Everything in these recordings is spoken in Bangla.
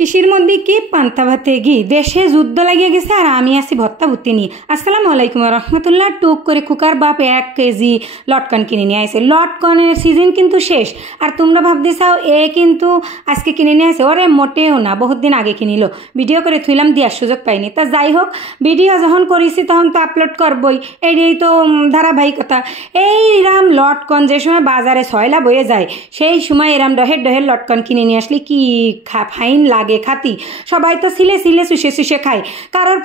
কৃষির মধ্যে কি পান্তা ভাতে ঘি দেশে যুদ্ধ লাগিয়ে গেছে আর আমি আছি ভত্তা ভুত্তি নিয়ে। আসসালামু আলাইকুম রহমতুল্লাহ। টুক করে কুকার বাপ 1 কেজি লটকন কিনে নিয়ে আসে। লটকনের সিজন কিন্তু শেষ আর তোমরা ভাবতে চাও কিন্তু আজকে কিনে নিয়ে আসে। ওরে মোটেও না, বহুত দিন আগে কিনিল, ভিডিও করে থুইলাম, দেওয়ার সুযোগ পাইনি। তা যাই হোক, ভিডিও যখন করেছি তখন তো আপলোড করবই, এই তো ধারাবাহিকতা। এইরাম লটকন যে সময় বাজারে ছয়লা বয়ে যায় সেই সময় এরাম ডহের ডহের লটকন কিনে নিয়ে আসলে কি ফাইন লাগে খাতি। সবাই তো সিলে সিলে চুষে চুষে খায়, কারোর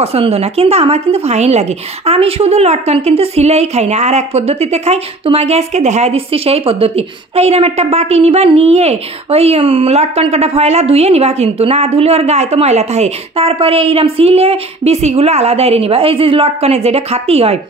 পছন্দ না, কিন্তু আমার কিন্তু ফাইন লাগে। আমি শুধু লটকন কিন্তু সিলেই খাই না, আর এক পদ্ধতিতে খাই, তোমাকে আজকে দেখা দিচ্ছি সেই পদ্ধতি। এইরকম একটা বাটি নিবা, নিয়ে ওই লটকন কাটা ফয়লা ধুয়ে নিবা, কিন্তু না ধুলে ওর গায়ে তো ময়লা থাকে। তারপরে এইরকম সিলে বিচিগুলো আলাদা এড়ে নিবা। এই যে লটকনের যেটা খাতি হয়,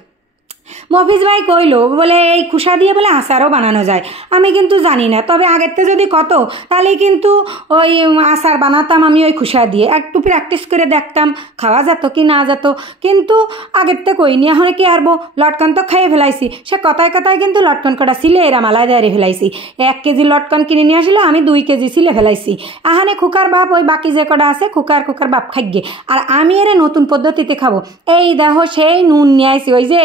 মফিজ ভাই কইলো বলে এই খুসা দিয়ে বলে আচারও বানানো যায়। আমি কিন্তু জানি না, তবে আগেরতে যদি কত তাহলে কিন্তু ওই আচার বানাতাম আমি ওই খুসা দিয়ে, একটু প্র্যাকটিস করে দেখতাম খাওয়া যেত কি না যেত। কিন্তু আগেরতে কইনি, এখন কি আরবো, লটকন তো খাইয়ে ফেলাইছি। সে কথায় কথায় কিন্তু লটকন কটা সিলে এরা আলাদা এড়ে ফেলাইছি। 1 কেজি লটকন কিনে নিয়ে আসলে আমি 2 কেজি সিলে ফেলাইছি। আহানে খুকার বাপ ওই বাকি যে কটা আছে খুকার বাপ খাইগে, আর আমি এর নতুন পদ্ধতিতে খাবো। এই দেখো সেই নুন নিয়ে আসি, ওই যে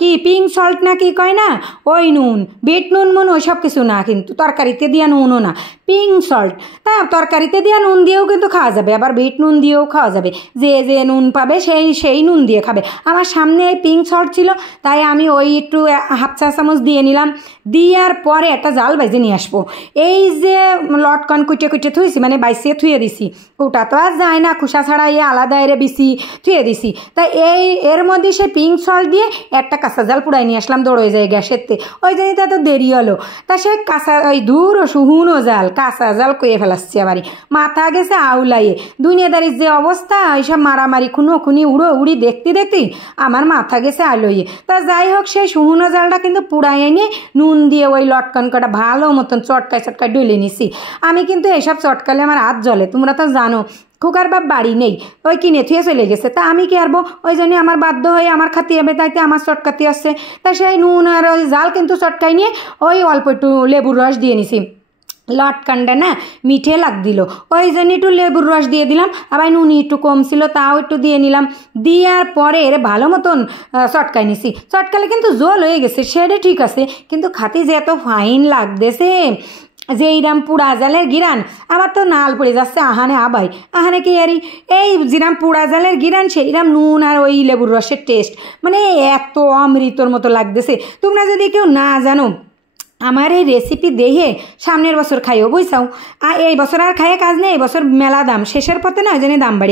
কি পিঙ্ক সল্ট না কি কয় না, ওই নুন, বিট নুন মন ওই সব কিছু না, কিন্তু তরকারিতে দিয়া নুনও না, পিঙ্ক সল্ট। তা তরকারিতে দিয়া নুন দিয়েও কিন্তু খাওয়া যাবে, আবার বিট নুন দিয়েও খাওয়া যাবে। যে যে নুন পাবে সেই নুন দিয়ে খাবে। আমার সামনে এই পিঙ্ক সল্ট ছিল, তাই আমি ওই একটু 1/2 চা চামচ দিয়ে নিলাম। দেওয়ার পরে একটা জাল বাইজে নিয়ে আসবো। এই যে লটকন কুটে থুইছি, মানে বাইসে থুয়ে দিছি, ওটা তো আর যায় না, খুসা ছাড়া আলাদা এরে বিছি থুয়ে দিছি। তাই এর মধ্যে সে পিঙ্ক সল্ট দিয়ে একটা কাঁচা জাল পুড়াই নিয়ে আসলাম, দৌড়ে যায় গ্যাসেরতে। ওই জন্যই তো এত দেরি হলো। তা সে ওই দূর ও সুহুনো জাল, কাঁচা জাল কয়ে ফেলাচ্ছি আবারই, মাথা গেছে আউলাইয়ে। দুনিয়াদারির যে অবস্থা, এইসব মারামারি খুনি উড়ি দেখতে আমার মাথা গেছে আলোইয়ে। তা যাই হোক, সেই সুহুনো জালটা কিন্তু পুড়াই এনে নুন দিয়ে ওই লটকন কটা ভালো মতন চটকায় ডলে নিছি। আমি কিন্তু এইসব চটকালে আমার হাত জ্বলে, তোমরা তো জানো। খুকার বাপ বাড়ি নেই, ওই কিনে থুয়ে চলে গেছে। তা আমি কি আরবো, ওই জন্য আমার বাধ্য হয়ে আমার খাতি হবে, তাইতে আমার চটকাতে আসছে। তা সেই নুন আর ওই জাল কিন্তু চটকাই নিয়ে ওই অল্প একটু লেবুর রস দিয়ে নিছি। লটকানটা না মিঠে দিল, ওই জন্য একটু লেবুর রস দিয়ে দিলাম। আবার নুনি একটু কম ছিল, তাও একটু দিয়ে নিলাম। দেওয়ার পরে এর ভালো মতন চটকাই নিছি। চটকালে কিন্তু জল হয়ে গেছে, সেটা ঠিক আছে, কিন্তু খাতি যে এত ফাইন লাগতেছে, যে এইরাম পুড়া জালের গিরান, আমার তো নাল পড়ে যাচ্ছে। আহানে কি আরি, এই যেরাম পুড়া জালের গিরান, সেইরাম নুন আর ওই লেবুর রসের টেস্ট, মানে এত অমৃতর মতো লাগতেছে। তোমরা যদি কেউ না জানো, আমার এই রেসিপি দেখে সামনের বছর খাইও, বুঝছাও। আর এই বছর আর খাইয়ে কাজ নেই, এই বছর মেলা দাম, শেষের পথে না, ওই জন্য দাম বাড়ে।